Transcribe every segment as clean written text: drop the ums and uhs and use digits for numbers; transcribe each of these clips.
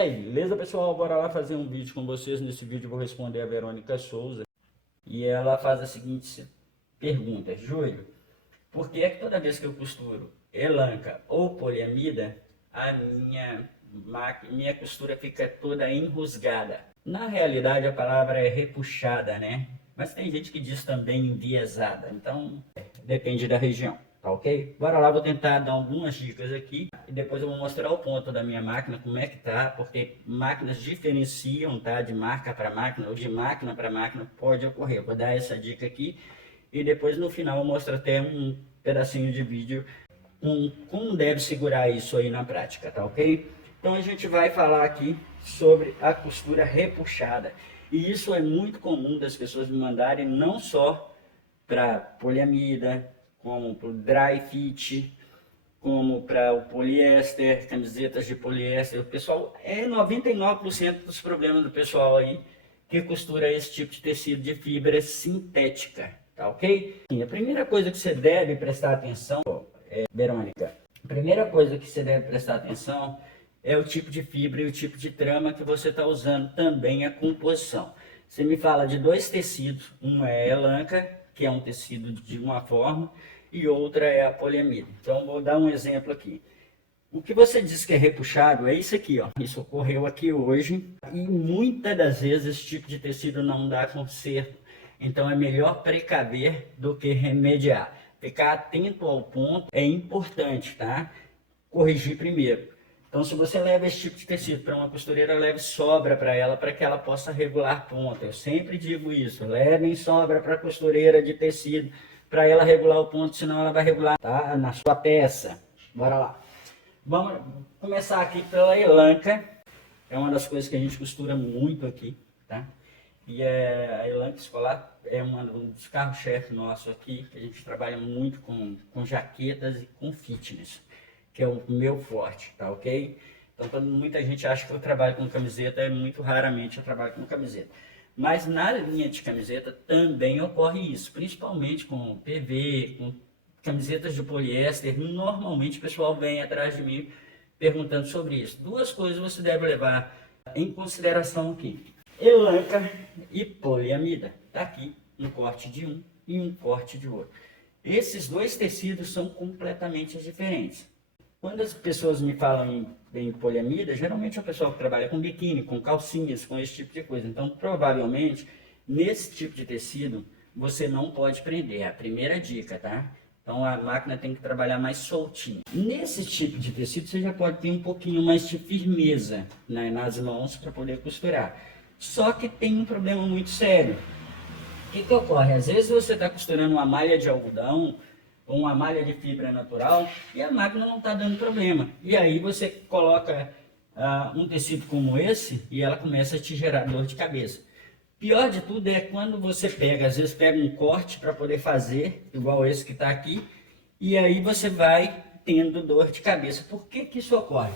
E aí, beleza, pessoal? Bora lá fazer um vídeo com vocês. Nesse vídeo eu vou responder a Verônica Souza. E ela faz a seguinte pergunta: Júlio, por que é que toda vez que eu costuro elanca ou poliamida, a minha costura fica toda enroscada? Na realidade, a palavra é repuxada, né? Mas tem gente que diz também enviesada. Então, depende da região. Tá ok? Bora lá, vou tentar dar algumas dicas aqui e depois eu vou mostrar o ponto da minha máquina, como é que tá, porque máquinas diferenciam, tá? De marca para máquina ou de máquina para máquina pode ocorrer. Eu vou dar essa dica aqui e depois no final eu mostro até um pedacinho de vídeo com como deve segurar isso aí na prática, tá ok? Então a gente vai falar aqui sobre a costura repuxada. E isso é muito comum das pessoas me mandarem, não só para poliamida, como para o dry fit, como para o poliéster, camisetas de poliéster. O pessoal, 99% dos problemas do pessoal aí que costura esse tipo de tecido de fibra sintética, tá ok? E a primeira coisa que você deve prestar atenção, Verônica, a primeira coisa que você deve prestar atenção é o tipo de fibra e o tipo de trama que você está usando, também a composição. Você me fala de dois tecidos, uma é a elanca, que é um tecido de uma forma, e outra é a poliamida. Então, vou dar um exemplo aqui. O que você diz que é repuxado é isso aqui, ó. Isso ocorreu aqui hoje, e muitas das vezes esse tipo de tecido não dá conserto. Então, é melhor precaver do que remediar. Ficar atento ao ponto é importante, tá? Corrigir primeiro. Então, se você leva esse tipo de tecido para uma costureira, leve sobra para ela, para que ela possa regular ponto. Eu sempre digo isso, levem sobra para a costureira de tecido, para ela regular o ponto, senão ela vai regular, tá, na sua peça. Bora lá. Vamos começar aqui pela elanca. É uma das coisas que a gente costura muito aqui, tá? E a elanca escolar é um dos carros-chefe nosso aqui, que a gente trabalha muito com jaquetas e com fitness, que é o meu forte, tá ok? Então, quando muita gente acha que eu trabalho com camiseta, muito raramente eu trabalho com camiseta. Mas na linha de camiseta também ocorre isso, principalmente com PV, com camisetas de poliéster. Normalmente o pessoal vem atrás de mim perguntando sobre isso. Duas coisas você deve levar em consideração aqui: elanca e poliamida. Tá aqui um corte de um e um corte de outro. Esses dois tecidos são completamente diferentes. Quando as pessoas me falam em poliamida, geralmente é o pessoal que trabalha com biquíni, com calcinhas, com esse tipo de coisa. Então, provavelmente, nesse tipo de tecido, você não pode prender. É a primeira dica, tá? Então, a máquina tem que trabalhar mais soltinho. Nesse tipo de tecido, você já pode ter um pouquinho mais de firmeza, né, nas mãos para poder costurar. Só que tem um problema muito sério. O que ocorre? Às vezes você está costurando uma malha de algodão, ou uma malha de fibra natural, e a máquina não está dando problema. E aí você coloca um tecido como esse e ela começa a te gerar dor de cabeça. Pior de tudo é quando você pega, às vezes pega um corte para poder fazer, igual esse que está aqui, e aí você vai tendo dor de cabeça. Por que isso ocorre?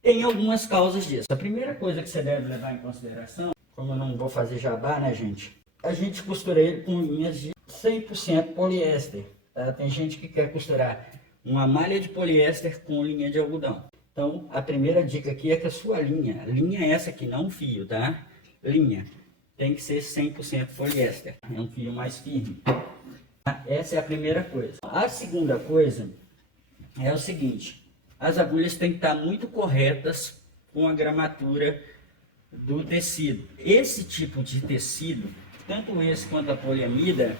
Tem algumas causas disso. A primeira coisa que você deve levar em consideração, como eu não vou fazer jabá, né, gente? A gente costura ele com linhas de 100% poliéster. Tá? Tem gente que quer costurar uma malha de poliéster com linha de algodão. Então, a primeira dica aqui é que a sua linha é essa aqui, não fio, tá? Linha tem que ser 100% poliéster. É um fio mais firme. Essa é a primeira coisa. A segunda coisa é o seguinte: as agulhas têm que estar muito corretas com a gramatura do tecido. Esse tipo de tecido, tanto esse quanto a poliamida,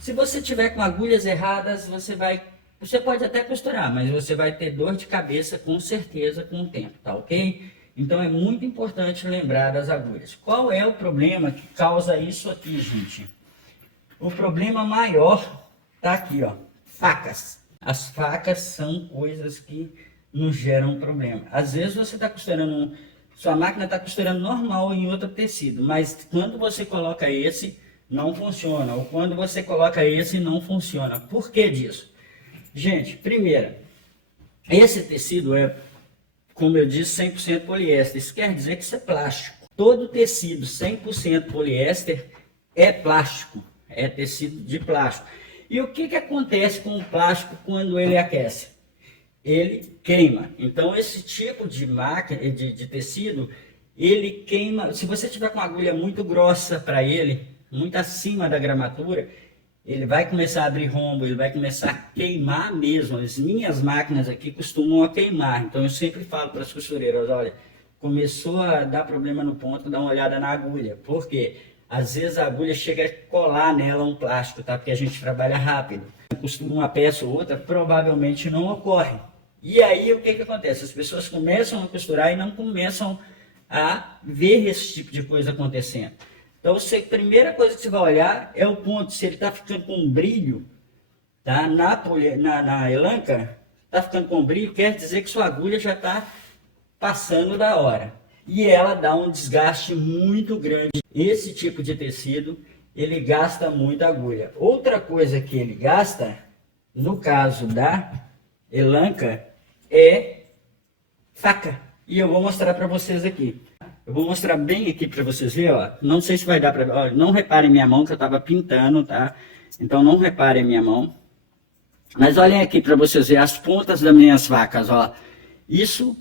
se você tiver com agulhas erradas, você pode até costurar, mas você vai ter dor de cabeça com certeza com o tempo, tá ok? Então é muito importante lembrar das agulhas. Qual é o problema que causa isso aqui, gente? O problema maior tá aqui, ó, facas. As facas são coisas que nos geram problema. Às vezes você está costurando, sua máquina está costurando normal em outro tecido, mas quando você coloca esse, não funciona, ou quando você coloca esse, não funciona. Por que disso? Gente, primeiro, esse tecido é, como eu disse, 100% poliéster. Isso quer dizer que isso é plástico. Todo tecido 100% poliéster é plástico, é tecido de plástico. E o que acontece com o plástico quando ele aquece? ele queima. Então esse tipo de máquina, de tecido, ele queima. Se você tiver com uma agulha muito grossa para ele, muito acima da gramatura, ele vai começar a abrir rombo, ele vai começar a queimar mesmo. As minhas máquinas aqui costumam a queimar. Então eu sempre falo para as costureiras, olha, começou a dar problema no ponto, dá uma olhada na agulha. Por quê? Às vezes a agulha chega a colar nela um plástico, tá? Porque a gente trabalha rápido. Costuma uma peça ou outra, provavelmente não ocorre. E aí o que que acontece? As pessoas começam a costurar e não começam a ver esse tipo de coisa acontecendo. Então, a primeira coisa que você vai olhar é o ponto, se ele está ficando com brilho, tá? Na elanca, está ficando com brilho, quer dizer que sua agulha já está passando da hora. E ela dá um desgaste muito grande. Esse tipo de tecido, ele gasta muita agulha. Outra coisa que ele gasta, no caso da elanca, é faca. E eu vou mostrar para vocês aqui. Eu vou mostrar bem aqui para vocês verem, ó. Não sei se vai dar para... Não reparem minha mão, que eu estava pintando, tá? Então não reparem minha mão. Mas olhem aqui para vocês verem as pontas das minhas facas, ó. Isso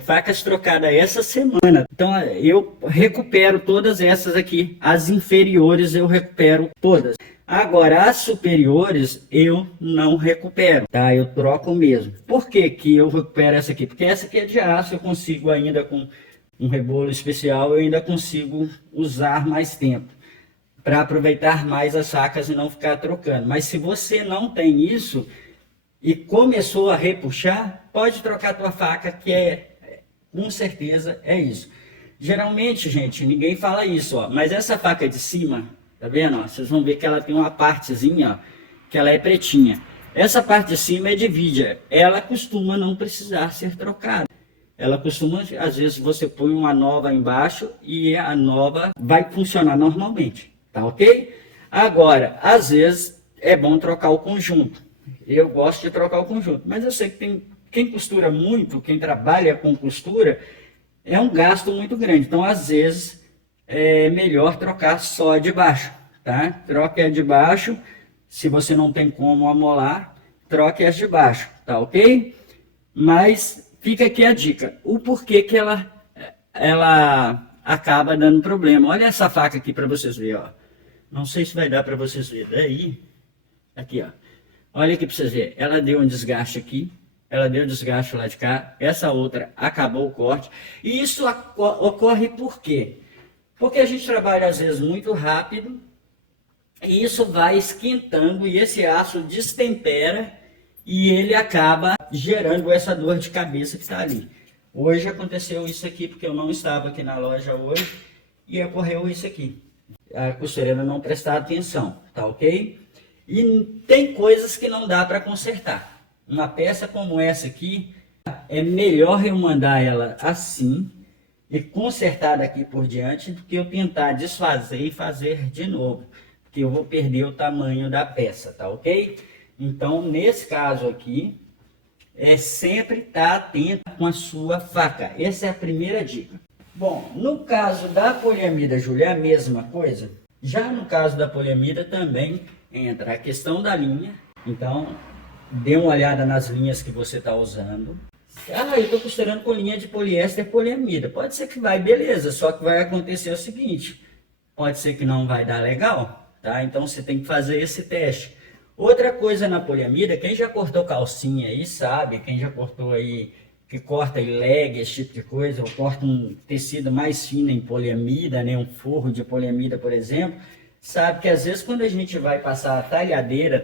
facas trocadas essa semana. Então eu recupero todas essas aqui. As inferiores eu recupero todas. Agora as superiores eu não recupero, tá? Eu troco mesmo. Por que que eu recupero essa aqui? Porque essa aqui é de aço, eu consigo ainda com um rebolo especial, eu ainda consigo usar mais tempo para aproveitar mais as facas e não ficar trocando. Mas se você não tem isso e começou a repuxar, pode trocar a tua faca, que com certeza é isso. Geralmente, gente, ninguém fala isso, ó, mas essa faca de cima, tá vendo? Ó, vocês vão ver que ela tem uma partezinha, ó, que ela é pretinha. Essa parte de cima é de vidia, ela costuma não precisar ser trocada. Ela costuma, às vezes você põe uma nova embaixo e a nova vai funcionar normalmente, tá ok? Agora, às vezes é bom trocar o conjunto. Eu gosto de trocar o conjunto, mas eu sei que tem quem costura muito, quem trabalha com costura, é um gasto muito grande. Então, às vezes, é melhor trocar só de baixo, tá? Troque a de baixo, se você não tem como amolar, troque as de baixo, tá ok? Mas fica aqui a dica, o porquê que ela acaba dando problema. Olha essa faca aqui para vocês verem, ó. Não sei se vai dar para vocês verem. Daí, aqui, ó. Olha aqui para vocês verem. Ela deu um desgaste aqui, ela deu um desgaste lá de cá. Essa outra acabou o corte. E isso ocorre por quê? Porque a gente trabalha às vezes muito rápido e isso vai esquentando e esse aço destempera e ele acaba gerando essa dor de cabeça que está ali. Hoje aconteceu isso aqui, porque eu não estava aqui na loja hoje, e ocorreu isso aqui. A costureira não prestar atenção, tá ok? E tem coisas que não dá para consertar. Uma peça como essa aqui, é melhor eu mandar ela assim, e consertar daqui por diante, do que eu tentar desfazer e fazer de novo. Porque eu vou perder o tamanho da peça, tá ok? Então, nesse caso aqui, sempre estar atento com a sua faca. Essa é a primeira dica. Bom, no caso da poliamida, Júlia, é a mesma coisa. Já no caso da poliamida também entra a questão da linha. Então, dê uma olhada nas linhas que você está usando. Ah, eu estou costurando com linha de poliéster poliamida. Pode ser que vai, beleza, só que vai acontecer o seguinte. Pode ser que não vai dar legal, tá? Então, você tem que fazer esse teste. Outra coisa na poliamida, quem já cortou calcinha aí sabe, quem já cortou aí, que corta leg, esse tipo de coisa, ou corta um tecido mais fino em poliamida, né, um forro de poliamida, por exemplo, sabe que às vezes quando a gente vai passar a talhadeira,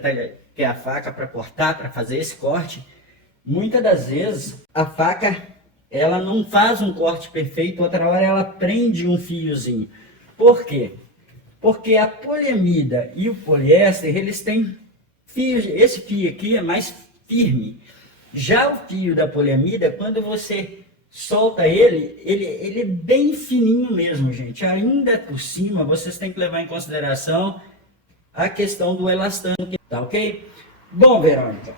que é a faca para cortar, para fazer esse corte, muitas das vezes a faca, ela não faz um corte perfeito, outra hora ela prende um fiozinho. Por quê? Porque a poliamida e o poliéster, eles têm fios, esse fio aqui é mais firme. Já o fio da poliamida, quando você solta ele é bem fininho mesmo, gente. Ainda por cima, vocês têm que levar em consideração a questão do elastano, tá ok? Bom, Verônica,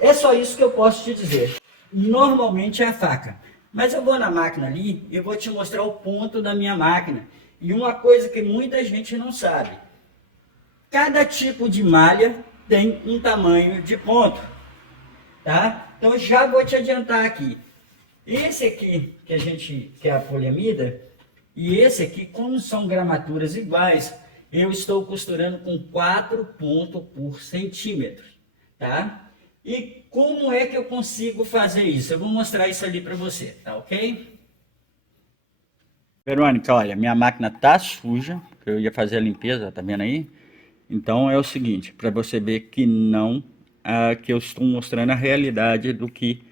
é só isso que eu posso te dizer. Normalmente é a faca, mas eu vou na máquina ali e vou te mostrar o ponto da minha máquina. E uma coisa que muita gente não sabe, cada tipo de malha tem um tamanho de ponto. tá? Então já vou te adiantar aqui. Esse aqui que é a poliamida, e esse aqui, como são gramaturas iguais, eu estou costurando com 4 pontos por centímetro, tá? E como é que eu consigo fazer isso? Eu vou mostrar isso ali para você, tá ok? Verônica, olha, minha máquina tá suja, eu ia fazer a limpeza, tá vendo aí? Então é o seguinte, para você ver que não, que eu estou mostrando a realidade do que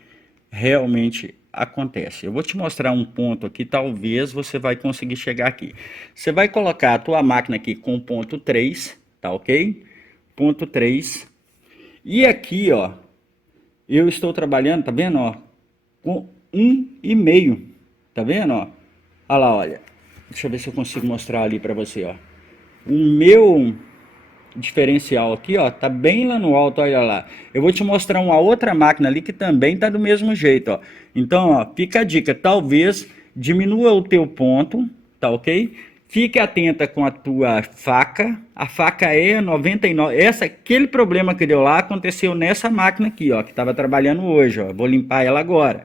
realmente acontece. Eu vou te mostrar um ponto aqui, talvez você vai conseguir chegar aqui. Você vai colocar a tua máquina aqui com ponto 3, tá ok? Ponto 3. E aqui, ó, eu estou trabalhando, tá vendo, ó, com 1,5, tá vendo, ó? Olha lá, olha. Deixa eu ver se eu consigo mostrar ali para você, ó. O meu diferencial aqui, ó, tá bem lá no alto, olha lá. Eu vou te mostrar uma outra máquina ali que também tá do mesmo jeito, ó. Então, ó, fica a dica, talvez diminua o teu ponto, tá ok? Fique atenta com a tua faca. A faca é 99. Aquele problema que deu lá aconteceu nessa máquina aqui, ó, que estava trabalhando hoje, ó. Vou limpar ela agora.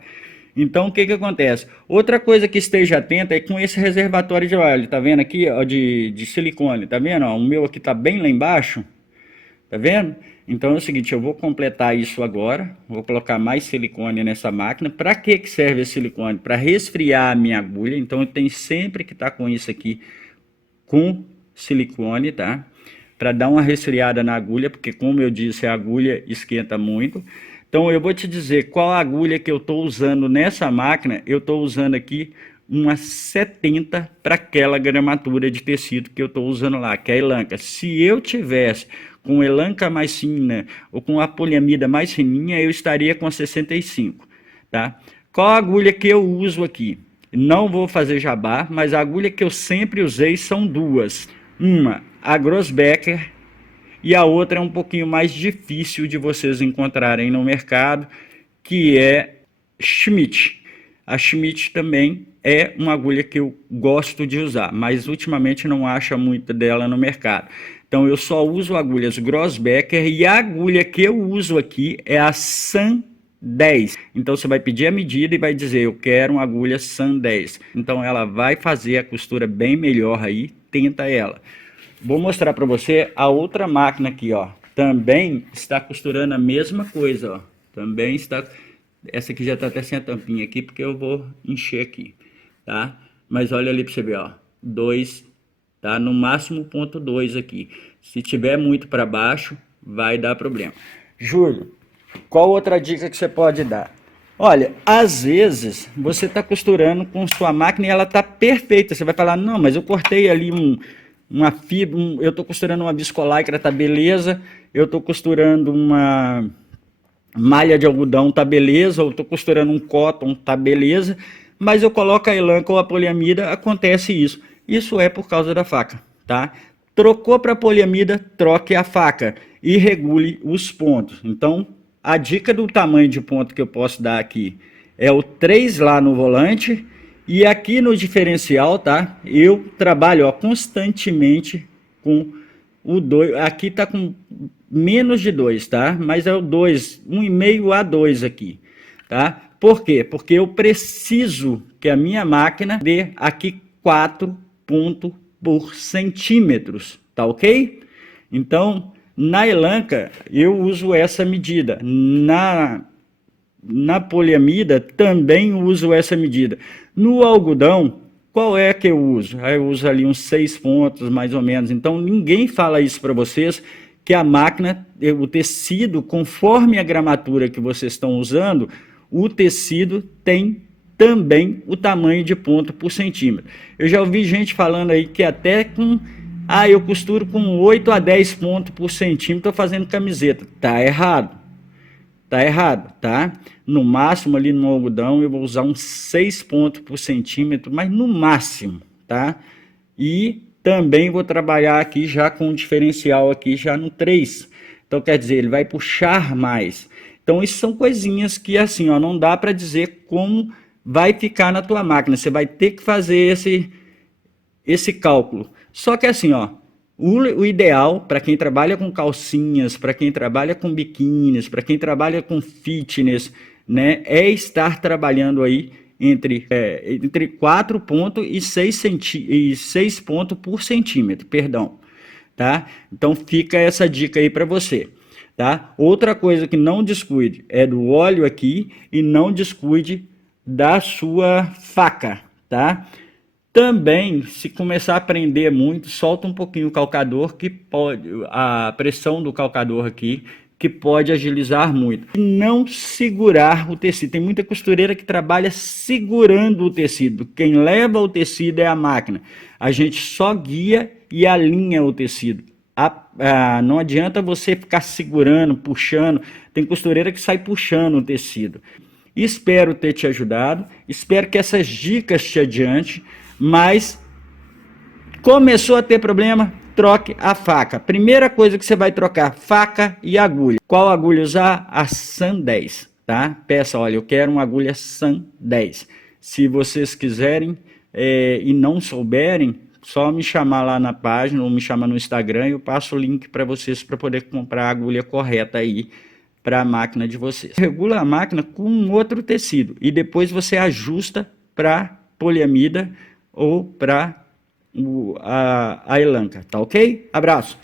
Então, o que que acontece? Outra coisa que esteja atento é com esse reservatório de óleo, tá vendo aqui, ó, de silicone, tá vendo? Ó, o meu aqui tá bem lá embaixo, tá vendo? Então é o seguinte, eu vou completar isso agora, vou colocar mais silicone nessa máquina. Para que serve esse silicone? Para resfriar a minha agulha, então eu tenho sempre que estar com isso aqui, com silicone, tá? Para dar uma resfriada na agulha, porque como eu disse, a agulha esquenta muito. Então eu vou te dizer qual agulha que eu estou usando nessa máquina. Eu estou usando aqui uma 70 para aquela gramatura de tecido que eu estou usando lá, que é a Elanca. Se eu tivesse com Elanca mais fina ou com a poliamida mais fininha, eu estaria com a 65, tá? Qual a agulha que eu uso aqui? Não vou fazer jabá, mas a agulha que eu sempre usei são duas. Uma, a Grossbecker, e a outra é um pouquinho mais difícil de vocês encontrarem no mercado, que é Schmidt. A Schmidt também é uma agulha que eu gosto de usar, mas ultimamente não acho muito dela no mercado. Então eu só uso agulhas Grossbecker e a agulha que eu uso aqui é a San 10. Então você vai pedir a medida e vai dizer, eu quero uma agulha San 10. Então ela vai fazer a costura bem melhor aí, tenta ela. Vou mostrar para você a outra máquina aqui, ó. Também está costurando a mesma coisa, ó. Também está... Essa aqui já está até sem a tampinha aqui, porque eu vou encher aqui, tá? Mas olha ali para você ver, ó. 2, tá? No máximo ponto 2 aqui. Se tiver muito para baixo, vai dar problema. Júlio, qual outra dica que você pode dar? Olha, às vezes você está costurando com sua máquina e ela está perfeita. Você vai falar, não, mas eu cortei ali uma fibra, eu estou costurando uma viscolaicra, tá beleza. Eu estou costurando uma malha de algodão, tá beleza. Ou estou costurando um cotton, tá beleza. Mas eu coloco a Elanca ou a poliamida, acontece isso. Isso é por causa da faca, tá? Trocou para poliamida, troque a faca e regule os pontos. Então, a dica do tamanho de ponto que eu posso dar aqui é o 3 lá no volante. E aqui no diferencial, tá? Eu trabalho, ó, constantemente com o 2. Aqui tá com menos de 2, tá? Mas é o 2, 1,5 a 2 aqui, tá? Por quê? Porque eu preciso que a minha máquina dê aqui 4 pontos por centímetros, tá ok? Então, na Elanca, eu uso essa medida. Na poliamida, também uso essa medida. No algodão, qual é que eu uso? Eu uso ali uns 6 pontos, mais ou menos. Então, ninguém fala isso para vocês, que a máquina, o tecido, conforme a gramatura que vocês estão usando, o tecido tem também o tamanho de ponto por centímetro. Eu já ouvi gente falando aí que até com... eu costuro com 8 a 10 pontos por centímetro, estou fazendo camiseta. Tá errado. Tá errado, tá? No máximo ali no algodão eu vou usar uns 6 pontos por centímetro, mas no máximo, tá? E também vou trabalhar aqui já com o diferencial aqui já no 3. Então quer dizer, ele vai puxar mais. Então isso são coisinhas que assim, ó, não dá para dizer como vai ficar na tua máquina. Você vai ter que fazer esse cálculo. Só que assim, ó, O ideal para quem trabalha com calcinhas, para quem trabalha com biquínis, para quem trabalha com fitness, né, é estar trabalhando aí entre 4 pontos e 6 pontos por centímetro, perdão, tá? Então fica essa dica aí para você, tá? Outra coisa que não descuide é do óleo aqui e não descuide da sua faca, tá? Também, se começar a prender muito, solta um pouquinho o calcador, que pode, a pressão do calcador aqui, que pode agilizar muito. E não segurar o tecido. Tem muita costureira que trabalha segurando o tecido. Quem leva o tecido é a máquina. A gente só guia e alinha o tecido. Não adianta você ficar segurando, puxando. Tem costureira que sai puxando o tecido. Espero ter te ajudado. Espero que essas dicas te adiante. Mas começou a ter problema, troque a faca. Primeira coisa que você vai trocar, faca e agulha. Qual agulha usar? A SAN 10, tá? Peça, olha, eu quero uma agulha SAN 10. Se vocês quiserem e não souberem, só me chamar lá na página ou me chamar no Instagram e eu passo o link para vocês para poder comprar a agulha correta aí para a máquina de vocês. Regula a máquina com outro tecido e depois você ajusta para poliamida ou para a elanca, tá ok? Abraço!